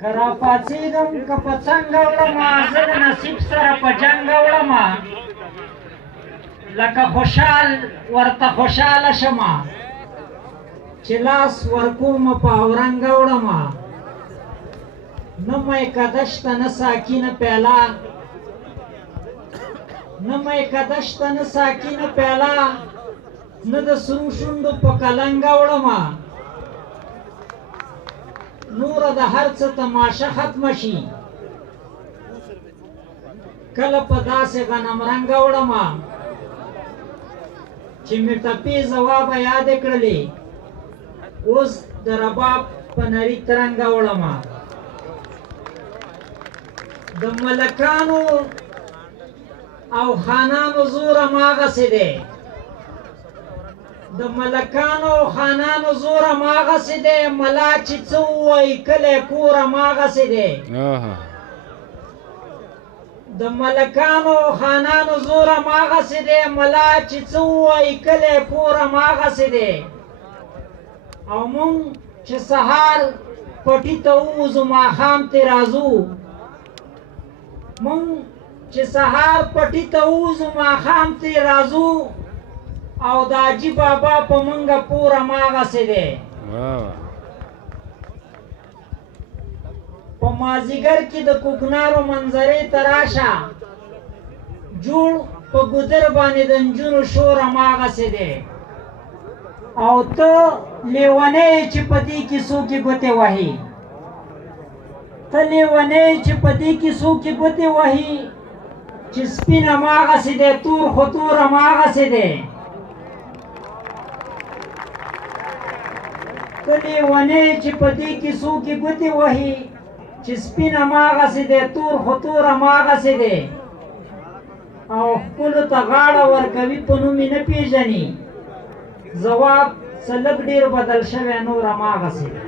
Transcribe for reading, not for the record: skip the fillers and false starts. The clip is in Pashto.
کرا پاڅېدم که په څنګ وړمه زه د نصیب سره په جنګ وړمه لکه خوشحال ورته خوشحاله شمه چې لاس ورکومه په اورنګ وړمه نه میکده شته نه ساکینه پیاله نه میکده شته نه ساکینه پیاله نه د سرو شونډو په کلنګ وړمه نوره د هر څه تماشه ختمه شي کله په داسې غنمرنګ وړمه چې مې ټپې ځوابه یادې کړلې اوس د رباب په نري ترنګ وړمه د ملکانو او خانانو زور هماغسې دی د ملکانو او خانانو زور هماغسې دی ملا چې څه ووایي کلی کور هماغسې دی د ملکانو او خانانو زور هماغسې دی ملا چې څه ووایي کلی کور هماغسې دی او مونږ چې سهار پټي ته ووځو ماښام ترې راځو مونږ چې سهار پټي ته ووځو ماښام ترې راځو او د حاجي بابا په منګه پور هماغسې دی په مازدیګر کې د کوکنارو منظرې ته راشه جوړ په ګودر باندې د نجونو شور هماغسې دی او ته لیونی چې په دې کیسو کې ګوتې وهي ته لیونی چې په دې کیسو کې ګوتې وهي چې سپین هماغسې دی تور خو تور هماغسې دی ته لیونی چې په دې کیسو کې ګوتې وهي چې سپین هماغسې دی تور خو تور هماغسې دی او خپلو ته غاړه ورکوي په نوم یې نه پېژني ځواب څه لږ ډېر بدل شوی نور هماغسې دی